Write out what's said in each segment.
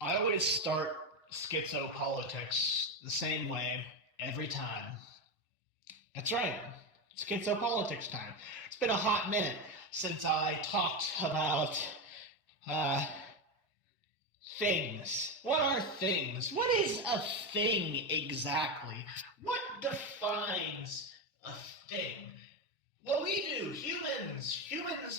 I always start schizopolitics the same way every time. That's right, schizopolitics time. It's been a hot minute since I talked about uh, things. What are things? What is a thing exactly? What defines a thing? Well, we do. Humans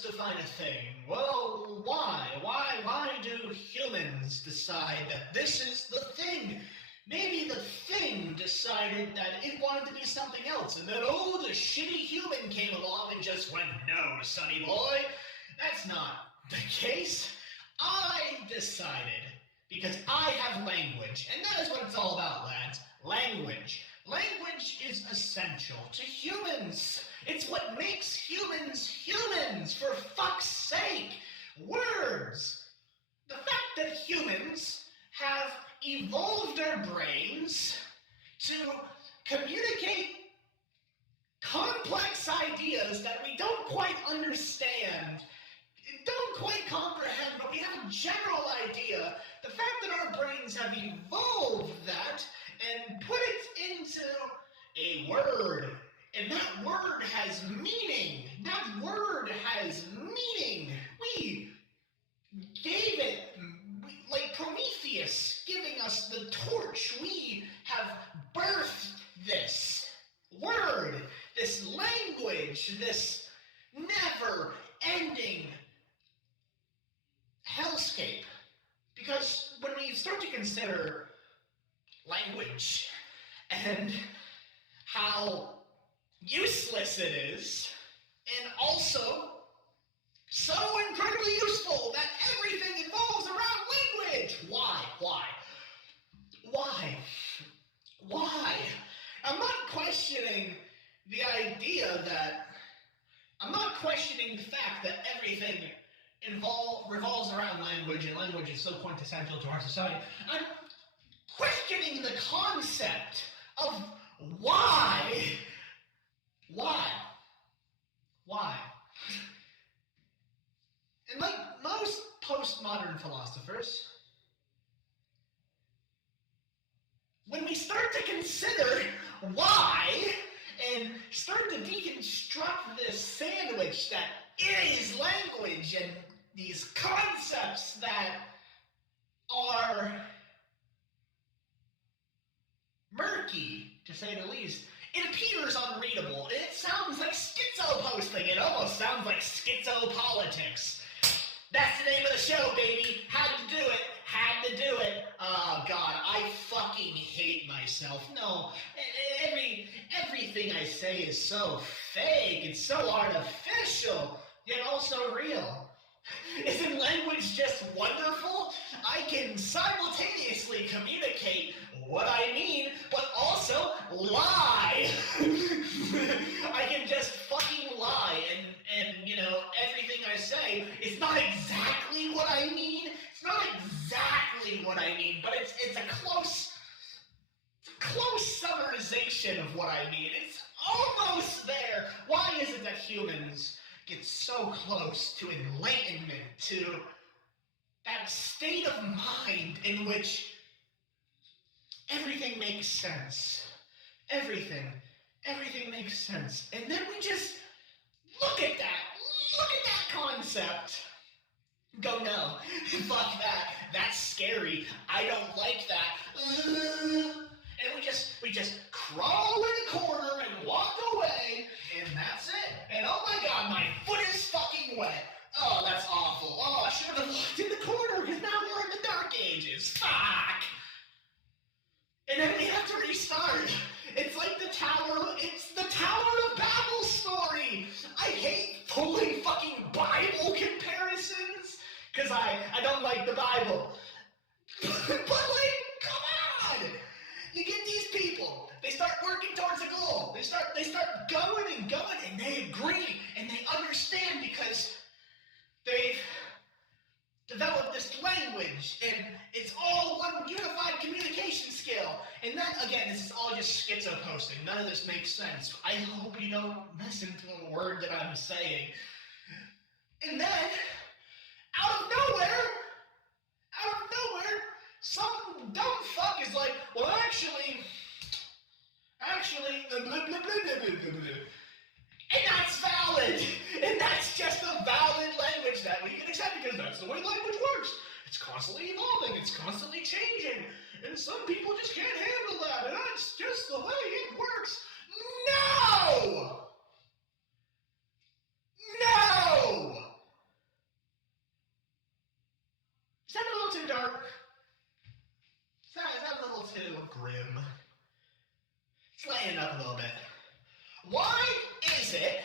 define a thing. Well, why? Why do humans decide that this is the thing? Maybe the thing decided that it wanted to be something else, and then, oh, the shitty human came along and just went, no, sonny boy, that's not the case. I decided, because I have language, and that is what it's all about, lads. Language. Language is essential to humans. It's what makes humans humans, for fuck's sake. Words. The fact that humans have evolved our brains to communicate complex ideas that we don't quite understand, don't quite comprehend, but we have a general idea. The fact that our brains have evolved that and put it into a word, and that word has meaning. That word has meaning. We gave it, like Prometheus giving us the torch. We have birthed this word, this language, this never-ending hellscape. Because when we start to consider language and how useless it is, and also so incredibly useful that everything evolves around language. Why? I'm not questioning the idea that, I'm not questioning the fact that everything revolves around language, and language is so quintessential to our society. I'm questioning the concept of why. And like most postmodern philosophers, when we start to consider why and start to deconstruct this sandwich that is language and these concepts that are murky, to say the least, it appears unreadable. It sounds like schizo posting. It almost sounds like schizopolitics. That's the name of the show, baby. Had to do it. Oh, God, I fucking hate myself. No, everything I say is so fake. It's so artificial, yet also real. Isn't language just wonderful? I can simultaneously communicate what I mean, but also lie. I can just fucking lie, and you know, everything I say is not exactly what I mean. It's not exactly what I mean, but it's a close summarization of what I mean. It's almost there. Why is it that humans get so close to enlightenment, to that state of mind in which everything makes sense? Everything makes sense. And then we just look at that concept, go, no, fuck that, that's scary, I don't like that, and we just crawl in a corner and walk away, and that's it. And oh my God, my foot is fucking wet. Oh, that's awful. Oh, I should have walked in the corner because now we're in the dark ages. Fuck. And then we have to restart. It's like it's the Tower of Babel story. I hate pulling fucking Bible comparisons because I don't like the Bible. But like, come on. You get these people, they start working towards a goal. They start going, and they agree, and they understand because they've developed this language, and it's all one unified communication skill. And then, again, this is all just schizo posting. None of this makes sense. I hope you don't listen to a word that I'm saying. And then, out of nowhere, some dumb fuck is like, well, actually, blah, blah, blah, blah, blah, blah, blah. And that's valid. And that's just a valid language that we can accept because that's the way language works. It's constantly evolving. It's constantly changing. And some people just can't handle that. And that's just the way it works. No! No! Is that a little too dark? Is that a little too grim? Let's lighten it up a little bit. Why is it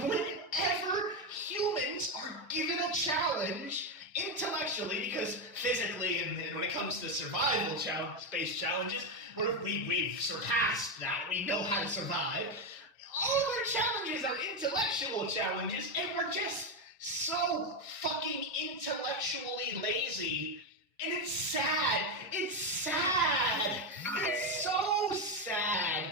whenever humans are given a challenge intellectually, because physically and when it comes to survival based challenges, we've surpassed that, we know how to survive, all of our challenges are intellectual challenges, and we're just so fucking intellectually lazy, and it's sad. It's sad. It's so sad.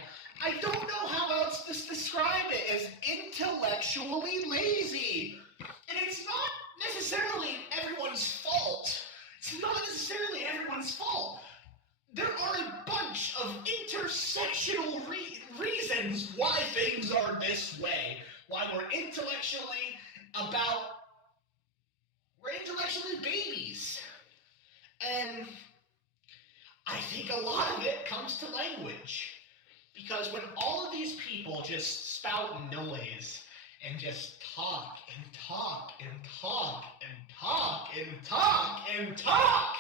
I don't know how else to describe it as intellectually lazy. And it's not necessarily everyone's fault. It's not necessarily everyone's fault. There are a bunch of intersectional reasons why things are this way. Why we're intellectually babies. And I think a lot of it comes to language. Because when all of these people just spout noise and just talk and talk and talk and talk and talk and talk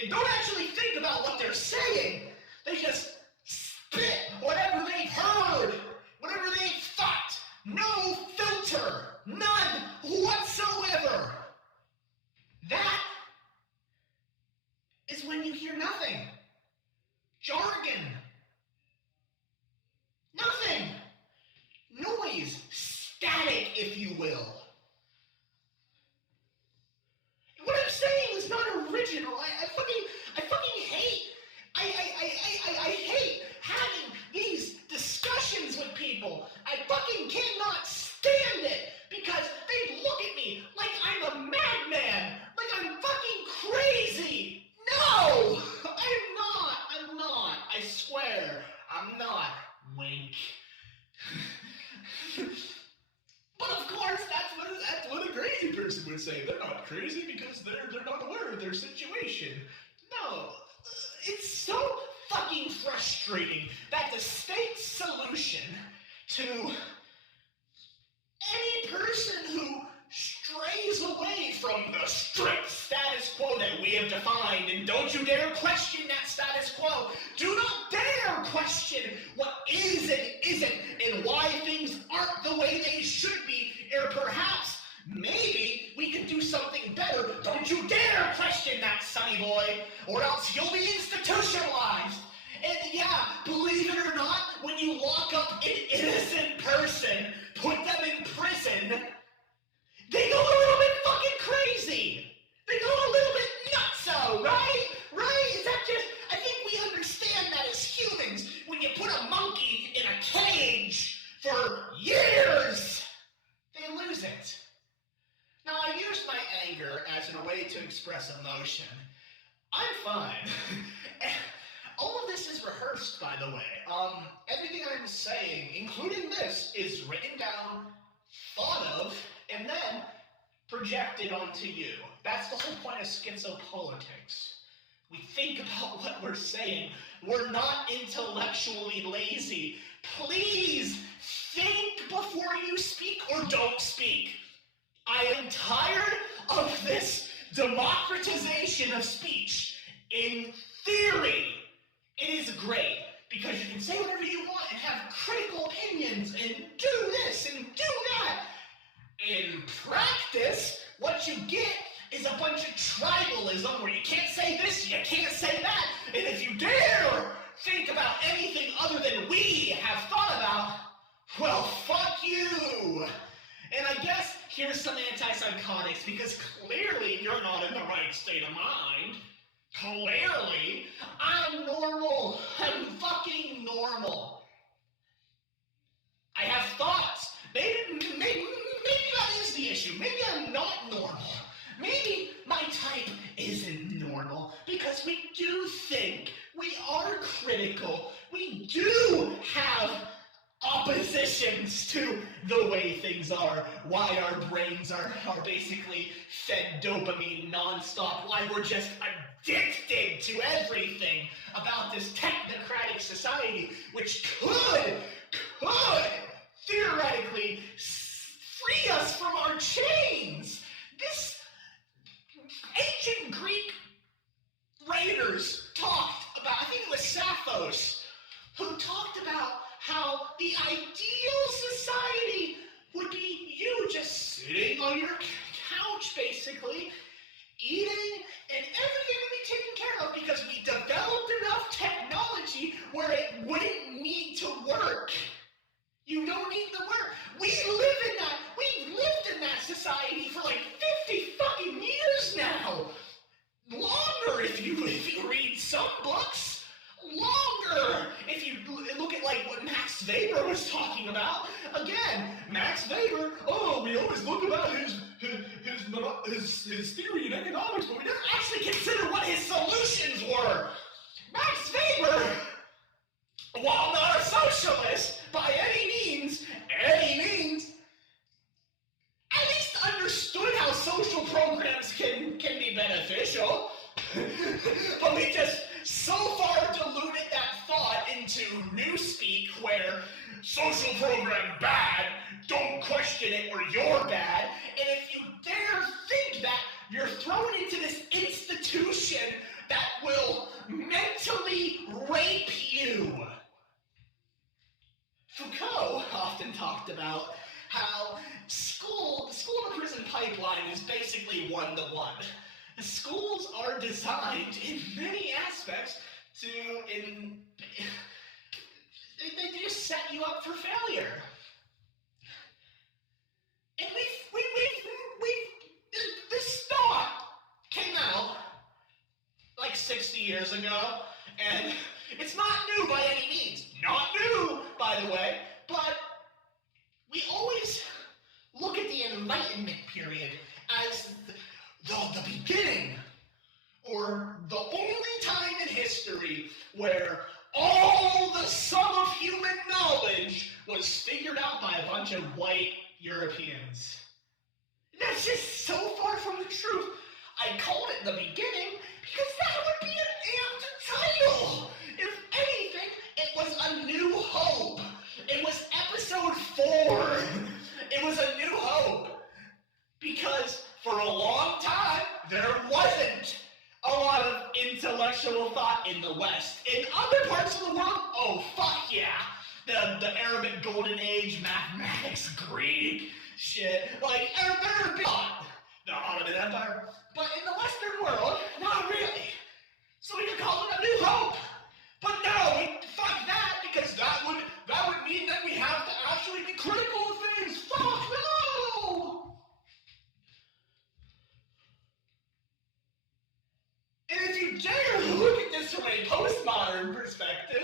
and don't actually think about what they're saying, they just spit whatever they've heard, whatever they've thought, no filter, none whatsoever. That is when you hear nothing. Jargon. Nothing. Noise. Static, if you will. What I'm saying is not original. I fucking hate. I hate having these discussions with people. I fucking cannot stand it because they look at me like I'm a madman, like I'm fucking crazy. No, I'm not. I swear, I'm not. Wink. But of course, that's what a crazy person would say. They're not crazy because they're not aware of their situation. No, it's so fucking frustrating that the state's solution to any person who strays away from the strict status quo that we have defined, and don't you dare question that status quo. Do not dare question what is and isn't and why things aren't the way they should be, or perhaps, maybe, we could do something better. Don't you dare question that, sonny boy, or else you'll be institutionalized. And yeah, believe it or not, when you lock up an innocent person, put them in prison, they go a little bit fucking crazy. They go a little bit nutso, right? Right? Is that just, I think we understand that as humans. When you put a monkey in a cage for years, they lose it. Now, I use my anger as a way to express emotion. I'm fine. All of this is rehearsed, by the way. Everything I'm saying, including this, is written down, thought of, and then projected onto you. That's the whole point of schizopolitics. We think about what we're saying. We're not intellectually lazy. Please think before you speak or don't speak. I am tired of this democratization of speech. In theory, it is great because you can say whatever you want and have critical opinions and do this and do that. In practice, what you get is a bunch of tribalism where you can't say this, you can't say that, and if you dare think about anything other than we have thought about, well, fuck you. And I guess here's some antipsychotics, because clearly you're not in the right state of mind. Clearly, I'm normal. I'm fucking normal. I have thoughts. Maybe that is the issue. Maybe I'm not normal. Maybe my type isn't normal because Yes, we do think. We are critical. We do have oppositions to the way things are, why our brains are basically fed dopamine nonstop, why we're just addicted to everything about this technocratic society, which could theoretically free us from our chains. This ancient Greek writers talked about, I think it was Sappho's, who talked about how the ideal society would be you just sitting on your couch, basically, eating, and everything would be taken care of because we developed enough technology where it wouldn't need to work. You don't need to work. We lived in that society for like 50 fucking years now. Longer if you read some books. Longer if you look at like what Max Weber was talking about. Again, Max Weber, we always look about his theory in economics, but we never actually consider what his solutions were. Max Weber, while not a socialist by any means, at least understood how social programs can be beneficial. But we just so far diluted that thought into newspeak where social program bad, don't question it or you're bad. And if you dare think that you're thrown into this institution that will mentally rape you. Foucault often talked about how the school to prison pipeline is basically one-to-one. The schools are designed in many aspects they just set you up for failure. And this thought came out like 60 years ago, and it's not new by any means. Not new, by the way, but we always look at the Enlightenment period as the beginning, or the only time in history where all the sum of human knowledge was figured out by a bunch of white Europeans. That's just so far from the truth. I called it the beginning because that would be an apt title. If anything, it was a new hope. It was episode 4. It was a new hope. Because for a long time, there wasn't a lot of intellectual thought in the West. In other parts of the world, oh fuck yeah. The Arabic Golden Age, mathematics, Greek, shit. Like, there would be the Ottoman Empire. But in the Western world, not really. So we could call it a new hope. But no, fuck that, because that would mean that we have to actually be critical of things. Fuck no! And if you dare look at this from a postmodern perspective,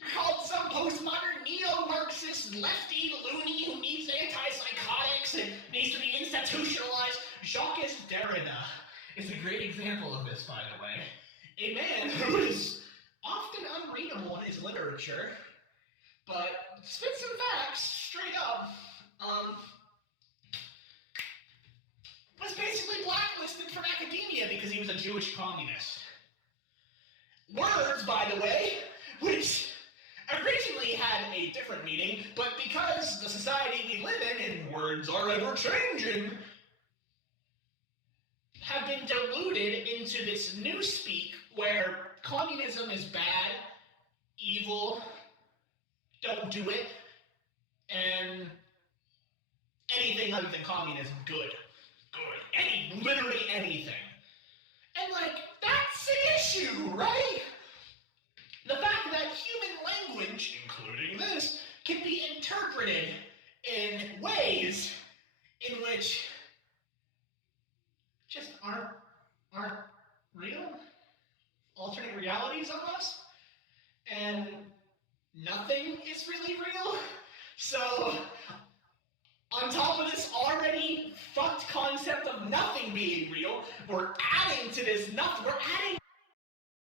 you're called some postmodern neo-Marxist lefty loony who needs antipsychotics and needs to be institutionalized. Jacques Derrida is a great example of this, by the way. A man who is often unreadable in his literature, but spit some facts straight up. Was basically blacklisted from academia because he was a Jewish communist. Words, by the way, which originally had a different meaning, but because the society we live in and words are ever changing, have been diluted into this newspeak where communism is bad, evil, don't do it, and anything other than communism, good. Literally anything. And like, that's an issue, right? The fact that human language, including this, can be interpreted in ways in which just aren't real, alternate realities almost, and nothing is really real. So, on top of this already fucked concept of nothing being real, we're adding to this nothing. We're adding